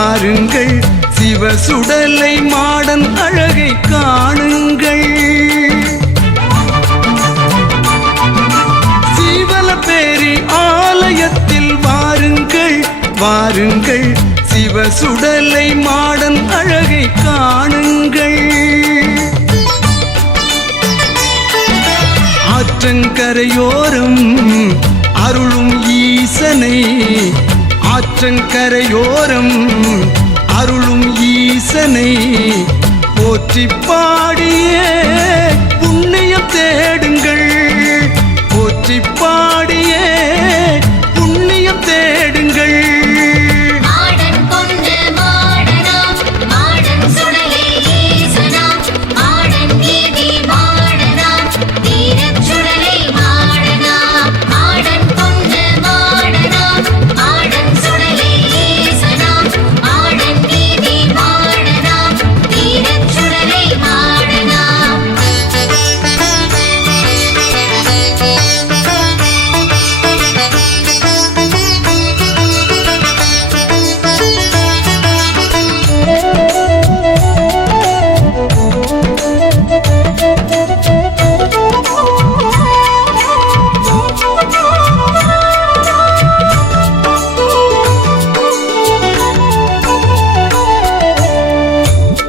வாருங்கள் சிவசுடலை மாடன் அழகை காணுங்கள். சீவலப்பேரி ஆலயத்தில் வாருங்கள் வாருங்கள் சிவசுடலை மாடன் அழகை காணுங்கள். ஆற்றங்கரையோரம் அருளும் ஈசனை, ஆற்றங்கரையோரம் அருளும் ஈசனை போற்றி பாடிய புண்ணியம் தேடுங்கள். போற்றி பாடிய புண்ணியம் தேடுங்கள்.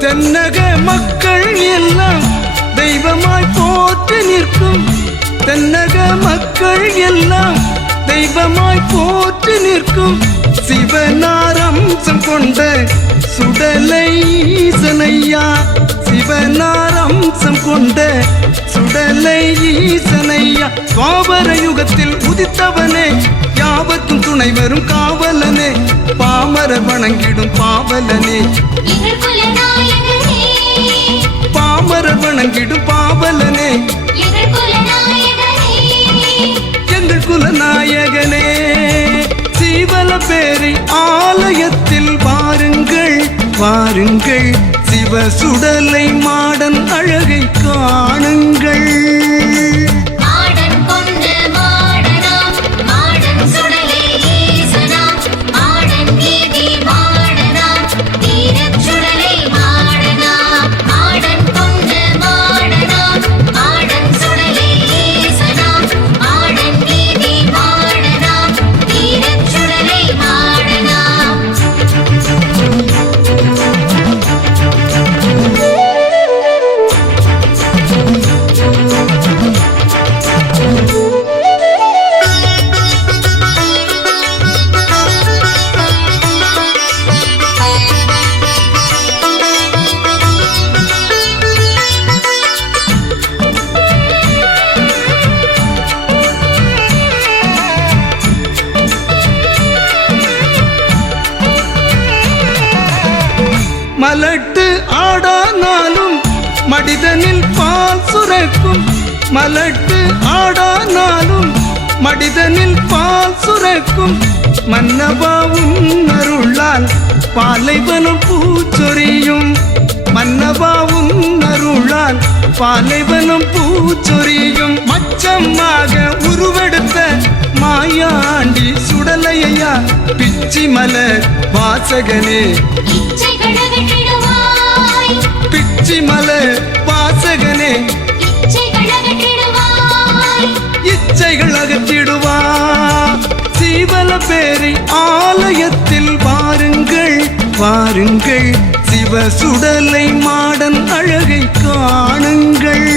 தென்னக மக்கள் எல்லாம் தெய்வமாய் போற்றி நிற்கும். தென்னக மக்கள் எல்லாம் தெய்வமாய் போற்றி நிற்கும். சிவனாரம்சம் கொண்ட சுடலை ஈசனையா, சிவனாரம்சம் கொண்ட சுடலை ஈசனையா. துவாபர யுகத்தில் உதித்தவனே, யாவர்க்கும் துணை வரும் காவலனே, பாமர வணங்கிடும் பாவலனே, பாமர வணங்கிடும் பாவலனே, எங்கள் குலநாயகனே. சீவலப்பேரி ஆலயத்தில் வாருங்கள் வாருங்கள் சிவசுடலை மாடன் அழகை காணுங்கள். மலட்டு ஆடானாலும் மடிதனில் பால் சுரக்கும். மலட்டு ஆடானாலும் மடிதனில் பால் சுரக்கும். மன்னவாவும் அருளால் பாலைவனம் பூச்சொரியும். மன்னவாவும் அருளால் பாலைவனம் பூச்சொரியும். மச்சமாக உருவெடுத்த மாயாண்டி சுடலையா, பிச்சி மலர் வாசகனே, பிச்சி மலர் வாசகனே, இச்சைகள் அகற்றிடுவா. சீவலப்பேரி ஆலயத்தில் வாருங்கள் வாருங்கள் சிவசுடலை மாடன் அழகை காணுங்கள்.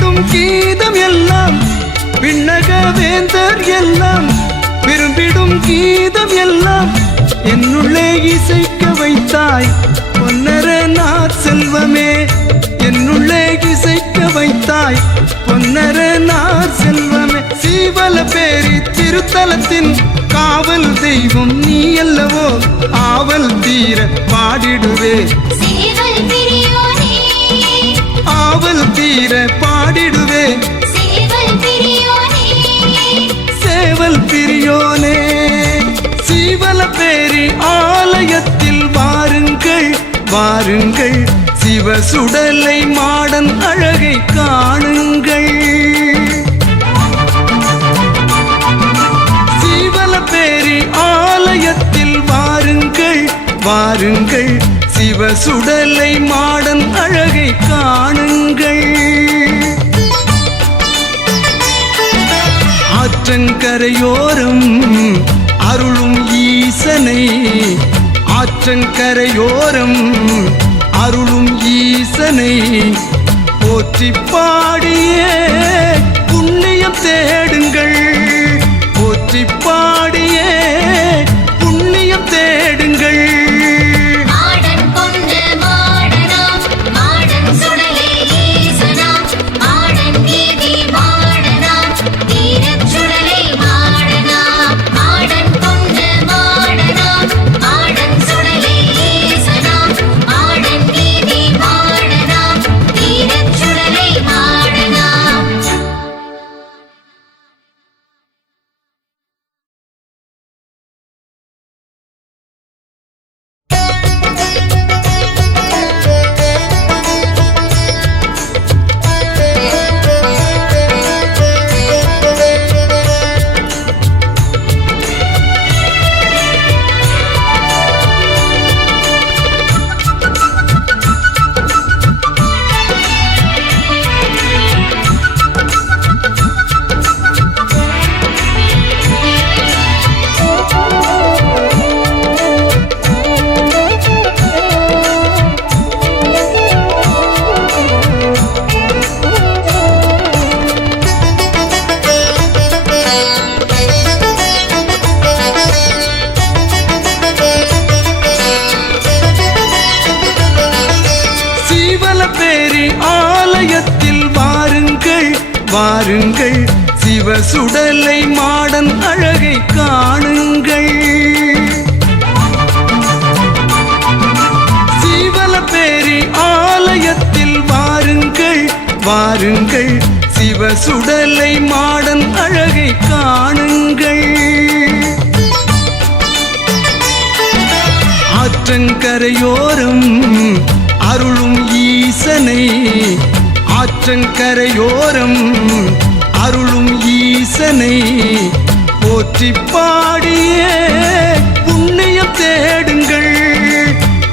விரும்பிடும் கீதம் எல்லாம் விண்ணக வேந்தர் எல்லாம் விரும்பிடும் கீதம் எல்லாம் என்னுள்ளே இசைக்க வைத்தாய் பொன்னர நார் செல்வமே என்னுள்ளே இசைக்க வைத்தாய் பொன்னர நார் செல்வமே சீவல பேரி திருத்தலத்தின் காவல் தெய்வம் நீ அல்லவோ ஆவல் தீர பாடிடுவே ஆவல் தீர பாடிடுவே சேவல் பிரியோனே சீவல பேரி ஆலயத்தில் வாருங்கள் வாருங்கள் சிவசுடலை மாடன் அழகை காணுங்கள் சீவல பேரி ஆலயத்தில் வாருங்கள் வாருங்கள் சிவசுடலை மாடன் அழகை காணுங்கள் ஆற்றங்கரையோரம் அருளும் ஈசனை ஆற்றங்கரையோரம் அருளும் ஈசனை போற்றி பாடியே புண்ணியம் தேடுங்கள் போற்றி பாடியே புண்ணியம் தேடுங்கள் வாருங்கள் சிவசுடலை மாடன் அழகை காணுங்கள் சீவல பேரி ஆலயத்தில் வாருங்கள் வாருங்கள் சிவசுடலை மாடன் அழகை காணுங்கள் ஆற்றங்கரையோரம் அருளும் ஈசனை ஆற்றங்கரையோரம் அருளும் ஈசனை போற்றி பாடியே புண்ணியம் தேடுங்கள்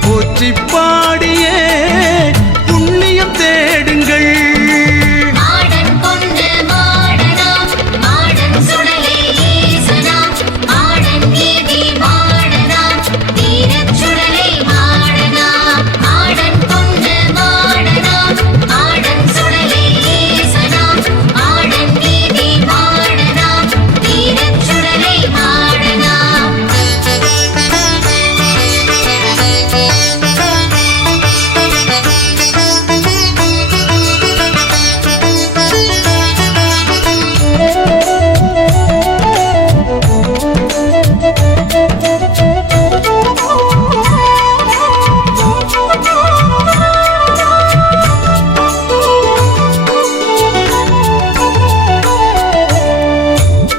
போற்றி பாடியே புண்ணியம் தேடுங்கள்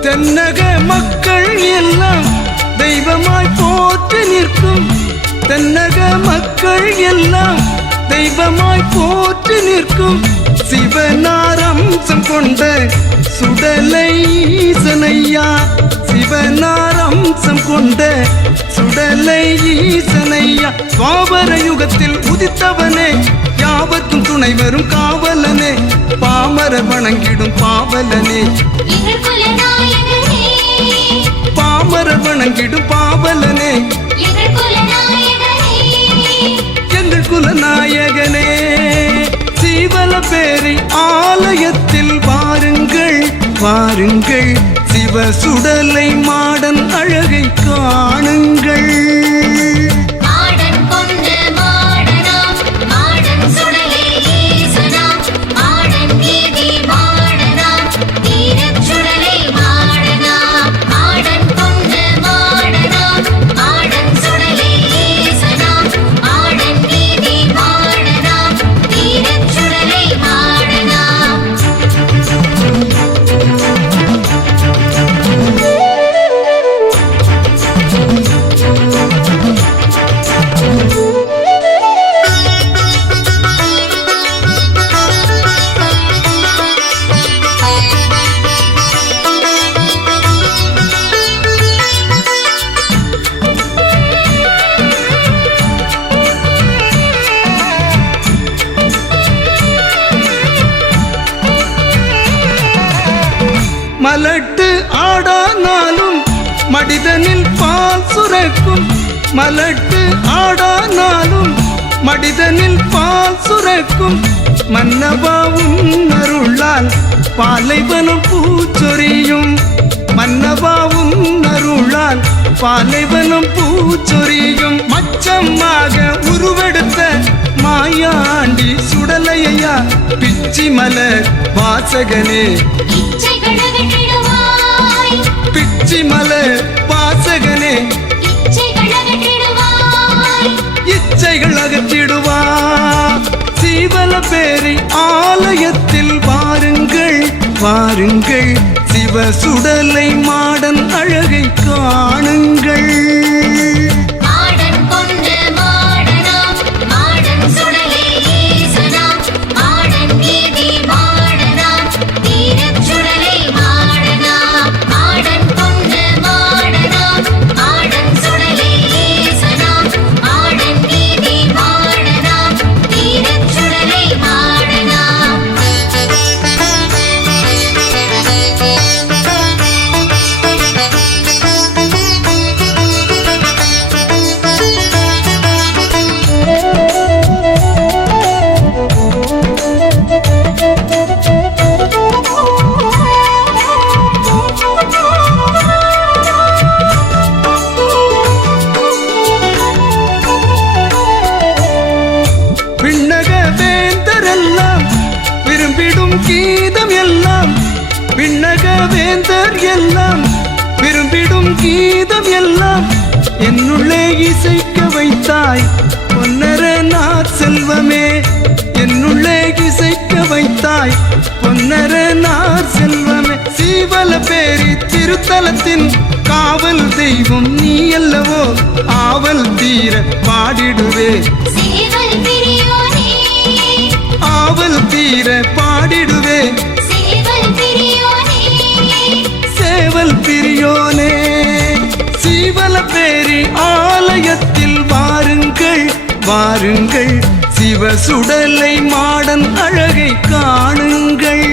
தென்னக மக்கள் எல்லாம் தெய்வமாய் போற்றி நிற்கும் தென்னக மக்கள் எல்லாம் தெய்வமாய் போற்றி நிற்கும் சிவனாரம்சம் கொண்ட சுடலை ஈசனையா சிவனாரம்சம் கொண்ட சுடலை ஈசனையா துவாபர யுகத்தில் உதித்தவனே யாவர்க்கும் துணை வரும் காவலனே பாமரர் வணங்கிடும் பாவலனே பாமரர் வணங்கிடும் பாவலனே எங்கள் குலநாயகனே சீவல பேரி ஆலயத்தில் வாருங்கள் வாருங்கள், சிவசுடலை மாடன் அழகை காணுங்கள். மலட்டு ஆடானாலும் மடிதனில் பால் சுரக்கும், மலட்டு ஆடானாலும் மடிதனில் பால் சுரக்கும். மன்னவாவும் அருளால் பாலைவனம் பூச்சொரியும், மன்னவாவும் அருளால் பாலைவனம் பூச்சொரியும். மச்சமாக உருவெடுத்த மாயாண்டி சுடலையா பிச்சி மலர் வாசகனே, பிச்சி மலர் வாசகனே, இச்சைகள் அகற்றிடுவா. சீவலப்பேரி ஆலயத்தில் வாருங்கள் வாருங்கள், சிவசுடலை மாடன் அழகை காணுங்கள். கீதம் எல்லாம் விண்ணக வேந்தர் எல்லாம் விரும்பிடும் கீதம் எல்லாம் என்னுள்ளே இசைக்க வைத்தாய் பொன்னர நார் செல்வமே, என்னுள்ளே இசைக்க வைத்தாய் பொன்னர நார் செல்வமே. சீவலப்பேரி திருத்தலத்தின் காவல் தெய்வம் நீ அல்லவோ, ஆவல் தீர பாடிடுவே, ஆவல் தீர பாடிடுவே. சேவல் பிரியோனே, சீவலப்பேரி ஆலயத்தில் வாருங்கள் வாருங்கள், சிவசுடலை மாடன் அழகை காணுங்கள்.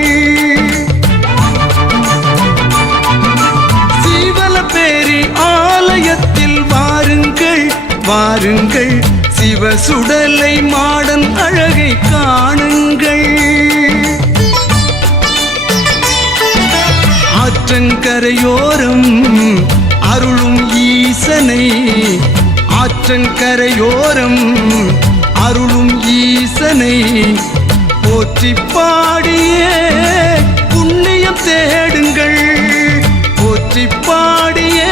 சீவலப்பேரி ஆலயத்தில் வாருங்கள் வாருங்கள், சிவசுடலை மாடன் அழகை காணுங்கள். ஆற்றங்கரையோரம் அருளும் ஈசனை, ஆற்றங்கரையோரம் அருளும் ஈசனை போற்றி பாடியே புண்ணியம் தேடுங்கள், போற்றி பாடியே